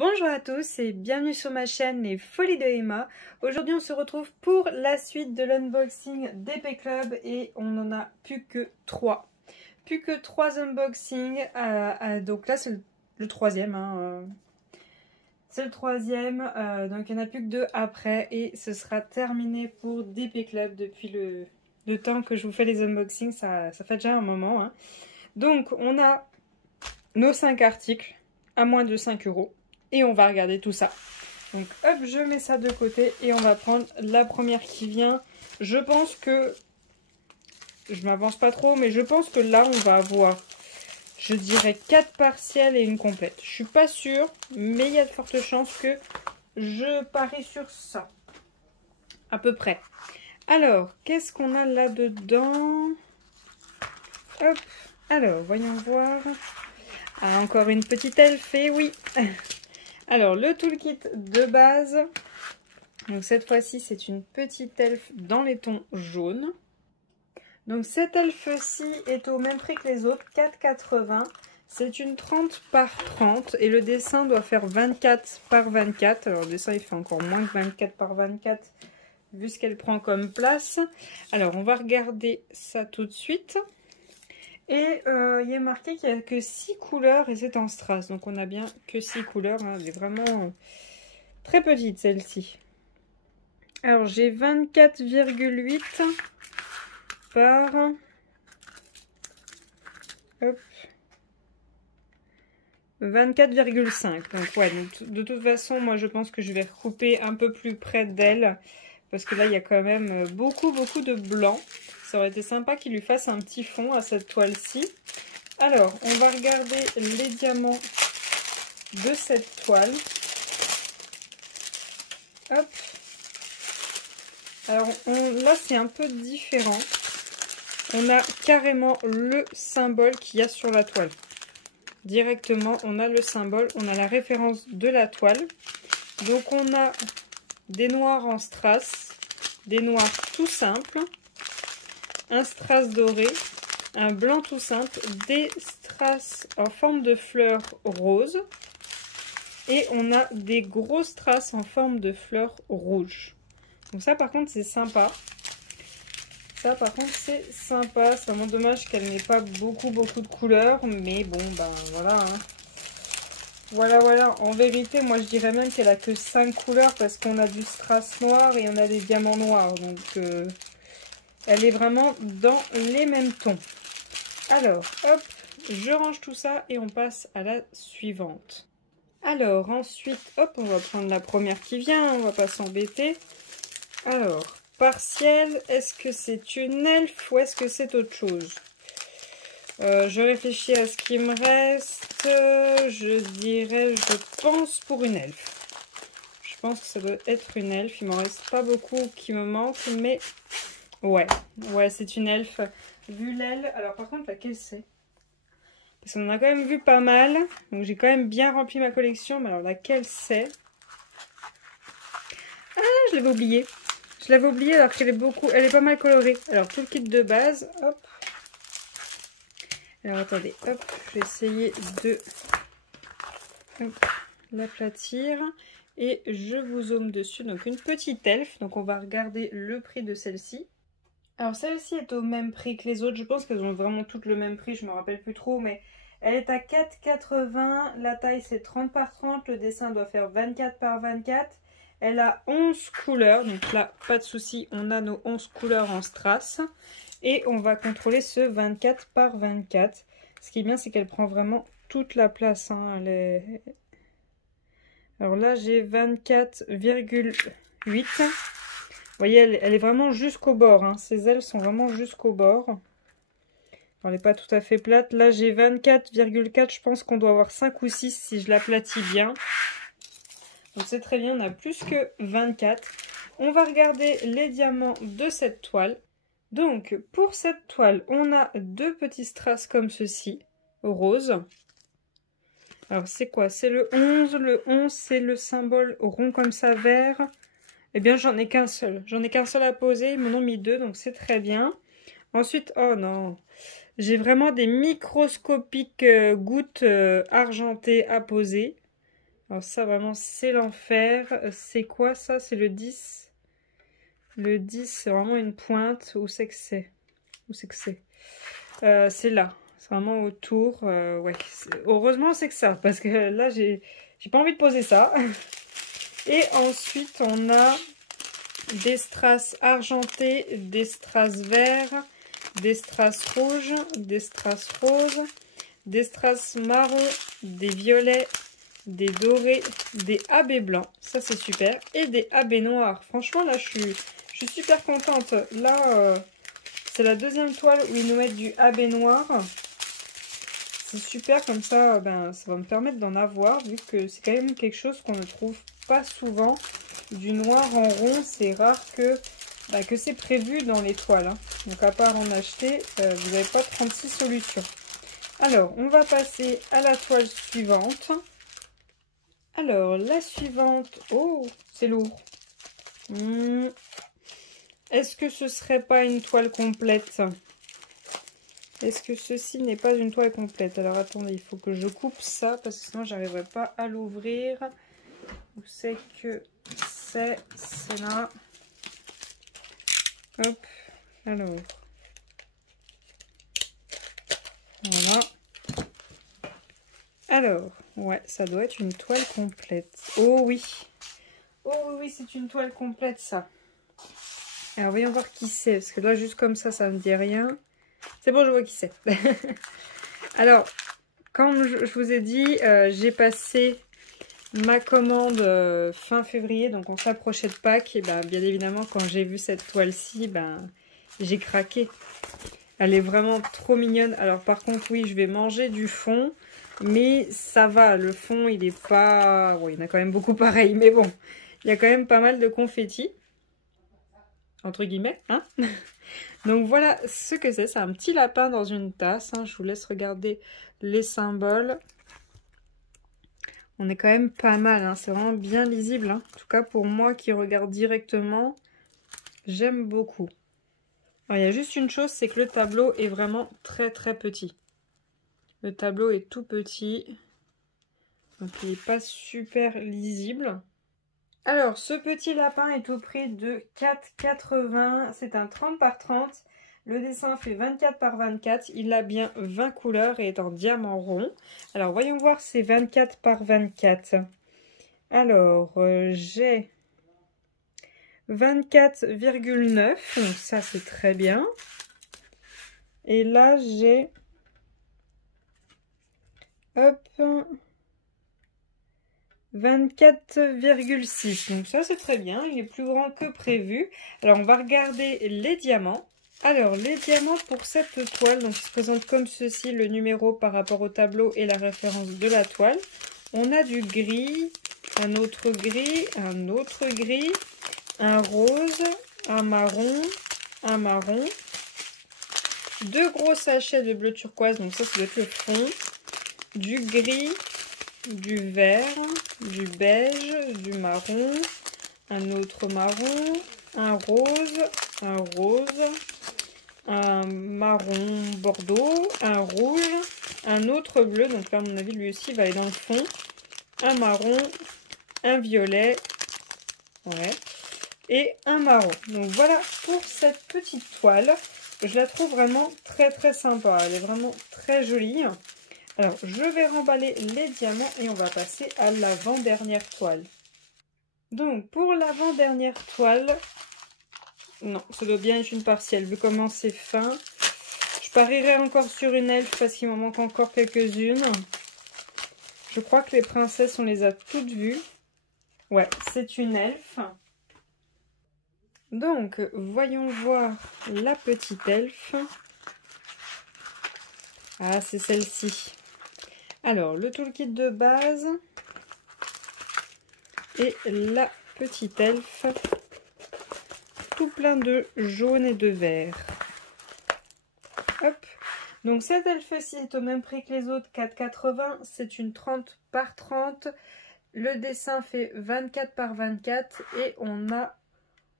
Bonjour à tous et bienvenue sur ma chaîne Les Folies de Emma. Aujourd'hui on se retrouve pour la suite de l'unboxing d'Épée Club et on n'en a plus que 3. Plus que 3 unboxings, donc là c'est le troisième. C'est le troisième, donc il n'y en a plus que 2 après et ce sera terminé pour d'Épée Club depuis le temps que je vous fais les unboxings, ça fait déjà un moment. Donc on a nos 5 articles à moins de 5 € et on va regarder tout ça. Donc hop, je mets ça de côté et on va prendre la première qui vient. Je pense que, je m'avance pas trop, mais je pense que là on va avoir, je dirais 4 partiels et une complète. Je suis pas sûre, mais il y a de fortes chances que je parie sur ça. À peu près. Alors, qu'est-ce qu'on a là-dedans? Hop, alors, voyons voir. Ah, encore une petite elfe, et oui. Alors, le toolkit de base. Donc, cette fois-ci, c'est une petite elfe dans les tons jaunes. Donc, cette elfe-ci est au même prix que les autres, 4,80 €. C'est une 30 par 30 et le dessin doit faire 24 par 24. Alors, le dessin, il fait encore moins que 24 par 24 vu ce qu'elle prend comme place. Alors, on va regarder ça tout de suite. Et il y a marqué qu'il n'y a que 6 couleurs et c'est en strass. Donc on a bien que 6 couleurs. Elle est vraiment très petite celle-ci. Alors j'ai 24,8 par... Hop. 24,5. Donc ouais, donc, de toute façon, moi je pense que je vais recouper un peu plus près d'elle. Parce que là, il y a quand même beaucoup de blanc. Ça aurait été sympa qu'il lui fasse un petit fond à cette toile-ci. Alors, on va regarder les diamants de cette toile. Hop. Alors, là, c'est un peu différent. On a carrément le symbole qu'il y a sur la toile. Directement, on a le symbole, on a la référence de la toile. Donc, on a des noirs en strass, des noirs tout simples, un strass doré, un blanc tout simple, des strass en forme de fleurs roses et on a des gros strass en forme de fleurs rouges. Donc ça par contre c'est sympa. Ça par contre c'est sympa. C'est vraiment dommage qu'elle n'ait pas beaucoup de couleurs, mais bon ben voilà. Voilà, en vérité, moi je dirais même qu'elle a que 5 couleurs parce qu'on a du strass noir et on a des diamants noirs. Donc elle est vraiment dans les mêmes tons. Alors, hop, je range tout ça et on passe à la suivante. Alors, ensuite, hop, on va prendre la première qui vient, on va pas s'embêter. Alors, partiel, est-ce que c'est une elfe ou est-ce que c'est autre chose? Je réfléchis à ce qui me reste. Je dirais, je pense pour une elfe. Je pense que ça doit être une elfe. Il m'en reste pas beaucoup qui me manquent, mais ouais, c'est une elfe. Vu l'aile, alors par contre, laquelle c'est? Parce qu'on en a quand même vu pas mal. Donc j'ai quand même bien rempli ma collection. Mais alors laquelle c'est? Ah, je l'avais oublié. Je l'avais oublié alors qu'elle est pas mal colorée. Alors tout le kit de base, hop. Alors attendez, hop, je vais essayer de l'aplatir et je vous zoome dessus. Donc une petite elfe, donc on va regarder le prix de celle-ci. Alors celle-ci est au même prix que les autres, je pense qu'elles ont vraiment toutes le même prix, je me rappelle plus trop, mais elle est à 4,80 €, la taille c'est 30 par 30, le dessin doit faire 24 par 24. Elle a 11 couleurs, donc là pas de souci, on a nos 11 couleurs en strass. Et on va contrôler ce 24 par 24. Ce qui est bien, c'est qu'elle prend vraiment toute la place. Alors là, j'ai 24,8. Vous voyez, elle est vraiment jusqu'au bord. Ses ailes sont vraiment jusqu'au bord. Alors, elle n'est pas tout à fait plate. Là, j'ai 24,4. Je pense qu'on doit avoir 5 ou 6 si je l'aplatis bien. Donc c'est très bien, on a plus que 24. On va regarder les diamants de cette toile. Donc, pour cette toile, on a 2 petits strass comme ceci, rose. Alors, c'est quoi? C'est le 11. Le 11, c'est le symbole rond comme ça, vert. Eh bien, j'en ai qu'un seul. J'en ai qu'un seul à poser. Ils m'en ont mis 2, donc c'est très bien. Ensuite, oh non, j'ai vraiment des microscopiques gouttes argentées à poser. Alors ça vraiment c'est l'enfer. C'est quoi ça? C'est le 10. Le 10 c'est vraiment une pointe. Où c'est que c'est? Où c'est que c'est? C'est là. C'est vraiment autour. Ouais. Heureusement c'est que ça. Parce que là j'ai pas envie de poser ça. Et ensuite on a des strass argentés, des strass verts, des strass rouges, des strass roses, des strass marron, des violets, des dorés, des AB blancs, ça c'est super, et des AB noirs. Franchement là je suis super contente. Là c'est la deuxième toile où ils nous mettent du AB noir. C'est super, comme ça ben, ça va me permettre d'en avoir, vu que c'est quand même quelque chose qu'on ne trouve pas souvent. Du noir en rond, c'est rare que c'est prévu dans les toiles. Hein. Donc à part en acheter, vous n'avez pas 36 solutions. Alors, on va passer à la toile suivante. Alors, la suivante... Oh, c'est lourd. Est-ce que ce serait pas une toile complète? Est-ce que ceci n'est pas une toile complète? Alors, attendez, il faut que je coupe ça, parce que sinon, j'arriverai pas à l'ouvrir. Où c'est que c'est là. Hop, alors. Voilà. Alors, ouais, ça doit être une toile complète. Oh oui. Oh oui, c'est une toile complète, ça. Alors, voyons voir qui c'est, parce que là, juste comme ça me dit rien. C'est bon, je vois qui c'est. Alors, comme je vous ai dit, j'ai passé ma commande fin février, donc on s'approchait de Pâques. Et bien évidemment, quand j'ai vu cette toile-ci, j'ai craqué. Elle est vraiment trop mignonne. Alors par contre, oui, je vais manger du fond, mais ça va. Le fond, il est pas... Bon, il y en a quand même beaucoup pareil, mais bon, il y a quand même pas mal de confettis. Entre guillemets, hein. Donc voilà ce que c'est. C'est un petit lapin dans une tasse. Hein. Je vous laisse regarder les symboles. On est quand même pas mal, hein. C'est vraiment bien lisible. Hein. En tout cas, pour moi qui regarde directement, j'aime beaucoup. Alors, il y a juste une chose, c'est que le tableau est vraiment très très petit. Le tableau est tout petit. Donc, il n'est pas super lisible. Alors, ce petit lapin est au prix de 4,80 €. C'est un 30 par 30. Le dessin fait 24 par 24. Il a bien 20 couleurs et est en diamant rond. Alors, voyons voir ces 24 par 24. Alors, j'ai 24,9. Donc, ça, c'est très bien. Et là, j'ai... Hop... 24,6. Donc ça, c'est très bien. Il est plus grand que prévu. Alors, on va regarder les diamants. Alors, les diamants pour cette toile, donc ils se présentent comme ceci, le numéro par rapport au tableau et la référence de la toile. On a du gris, un autre gris, un autre gris, un rose, un marron, deux gros sachets de bleu turquoise, donc ça doit être le fond, du gris, du vert, du beige, du marron, un autre marron, un rose, un marron bordeaux, un rouge, un autre bleu, donc là à mon avis lui aussi va aller dans le fond, un marron, un violet, ouais, et un marron. Donc voilà pour cette petite toile. Je la trouve vraiment très très sympa, elle est vraiment très jolie. Alors je vais remballer les diamants et on va passer à l'avant-dernière toile. Donc pour l'avant-dernière toile, non, ça doit bien être une partielle vu comment c'est fin. Je parierai encore sur une elfe parce qu'il m'en manque encore quelques-unes. Je crois que les princesses, on les a toutes vues. Ouais, c'est une elfe. Donc, voyons voir la petite elfe. Ah, c'est celle-ci. Alors, le toolkit de base. Et la petite elfe. Tout plein de jaune et de vert. Hop. Donc cette elfe-ci est au même prix que les autres, 4,80. C'est une 30 par 30. Le dessin fait 24 par 24 et on a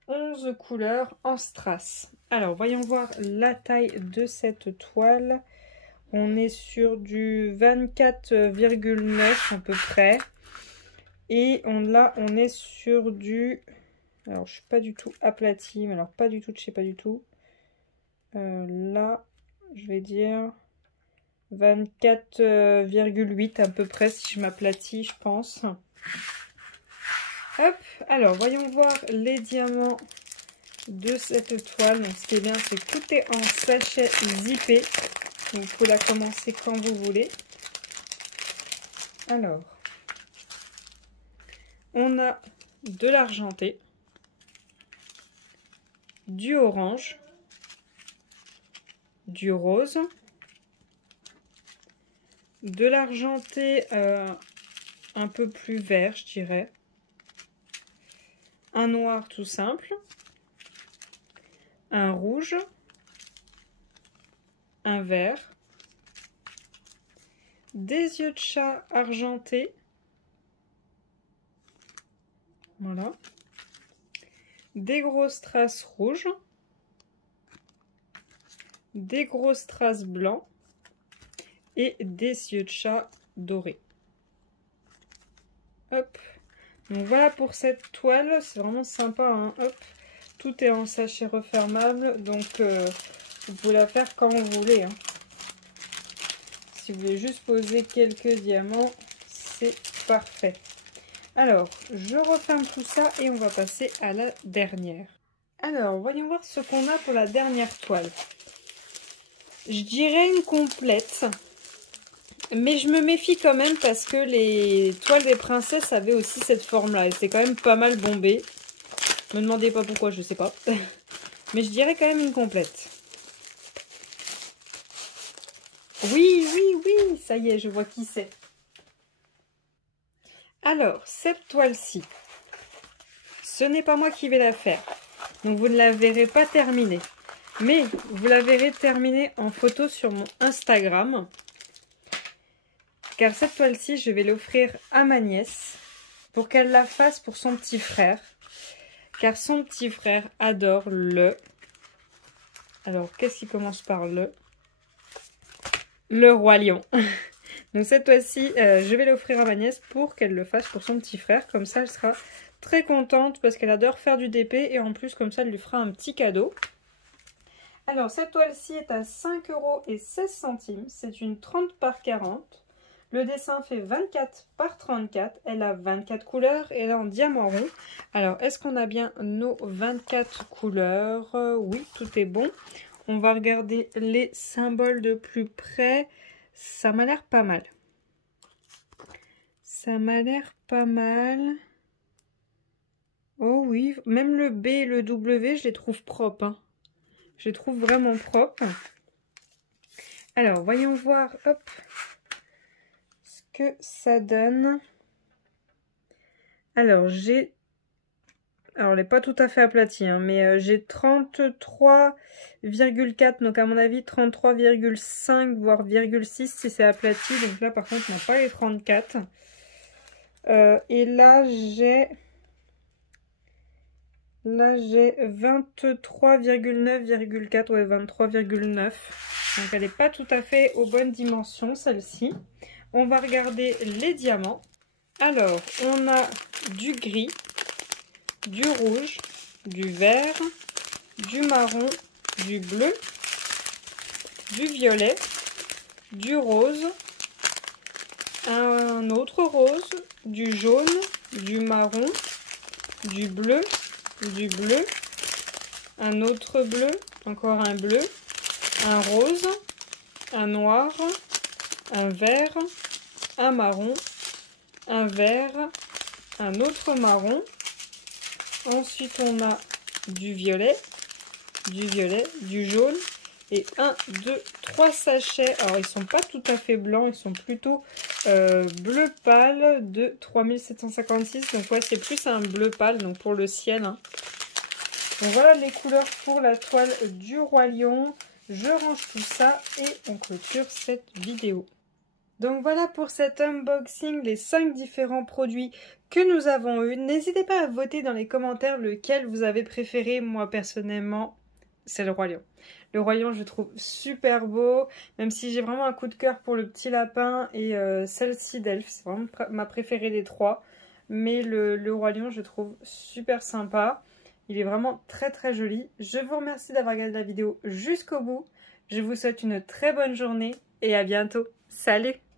11 couleurs en strass. Alors voyons voir la taille de cette toile. On est sur du 24,9 à peu près. Et là, on est sur du... Alors, je suis pas du tout aplati, mais alors pas du tout, je sais pas du tout. Là, je vais dire 24,8 à peu près si je m'aplatis, je pense. Hop, alors voyons voir les diamants de cette toile. Donc, ce qui est bien, c'est que tout est en sachet zippé. Donc, vous pouvez la commencer quand vous voulez. Alors, on a de l'argenté, du orange, du rose, de l'argenté un peu plus vert, je dirais, un noir tout simple, un rouge, un vert, des yeux de chat argentés, voilà, des grosses strass rouges, des grosses strass blancs et des yeux de chat dorés. Hop, donc voilà pour cette toile, c'est vraiment sympa, hein. Hop, tout est en sachet refermable, donc vous pouvez la faire quand vous voulez, hein. Si vous voulez juste poser quelques diamants, c'est parfait. Alors, je referme tout ça et on va passer à la dernière. Alors, voyons voir ce qu'on a pour la dernière toile. Je dirais une complète, mais je me méfie quand même parce que les toiles des princesses avaient aussi cette forme-là. Et c'est quand même pas mal bombé. Me demandez pas pourquoi, je sais pas. Mais je dirais quand même une complète. Oui, oui, oui, ça y est, je vois qui c'est. Alors, cette toile-ci, ce n'est pas moi qui vais la faire. Donc, vous ne la verrez pas terminée. Mais vous la verrez terminée en photo sur mon Instagram. Car cette toile-ci, je vais l'offrir à ma nièce pour qu'elle la fasse pour son petit frère. Car son petit frère adore le... Alors, qu'est-ce qui commence par le? Le Roi Lion. Donc cette toile-ci, je vais l'offrir à ma nièce pour qu'elle le fasse pour son petit frère. Comme ça, elle sera très contente parce qu'elle adore faire du DP. Et en plus, comme ça, elle lui fera un petit cadeau. Alors, cette toile-ci est à 5,16 €. C'est une 30 par 40. Le dessin fait 24 par 34. Elle a 24 couleurs et elle est en diamant rond. Alors, est-ce qu'on a bien nos 24 couleurs? Oui, tout est bon. On va regarder les symboles de plus près. Ça m'a l'air pas mal. Ça m'a l'air pas mal. Oh oui, même le B et le W, je les trouve propres, hein. Je les trouve vraiment propres. Alors, voyons voir, hop, ce que ça donne. Alors, j'ai... Alors, elle n'est pas tout à fait aplatie, hein, mais j'ai 33,4, donc à mon avis 33,5, voire 0,6 si c'est aplati. Donc là, par contre, on n'a pas les 34. Et là, j'ai 23,9,4, ouais, 23,9. Donc, elle n'est pas tout à fait aux bonnes dimensions, celle-ci. On va regarder les diamants. Alors, on a du gris, du rouge, du vert, du marron, du bleu, du violet, du rose, un autre rose, du jaune, du marron, du bleu, un autre bleu, encore un bleu, un rose, un noir, un vert, un marron, un vert, un autre marron. Ensuite, on a du violet, du jaune et 1, 2, 3 sachets. Alors, ils sont pas tout à fait blancs, ils sont plutôt bleu pâle de 3756. Donc, ouais, c'est plus un bleu pâle, donc pour le ciel, hein. Donc, voilà les couleurs pour la toile du Roi Lion. Je range tout ça et on clôture cette vidéo. Donc voilà pour cet unboxing, les 5 différents produits que nous avons eus. N'hésitez pas à voter dans les commentaires lequel vous avez préféré. Moi personnellement, c'est le Roi Lion. Le Roi Lion, je le trouve super beau, même si j'ai vraiment un coup de cœur pour le petit lapin et celle-ci d'Elf. C'est vraiment ma préférée des trois. mais le Roi Lion, je trouve super sympa. Il est vraiment très très joli. Je vous remercie d'avoir regardé la vidéo jusqu'au bout. Je vous souhaite une très bonne journée et à bientôt. Salut!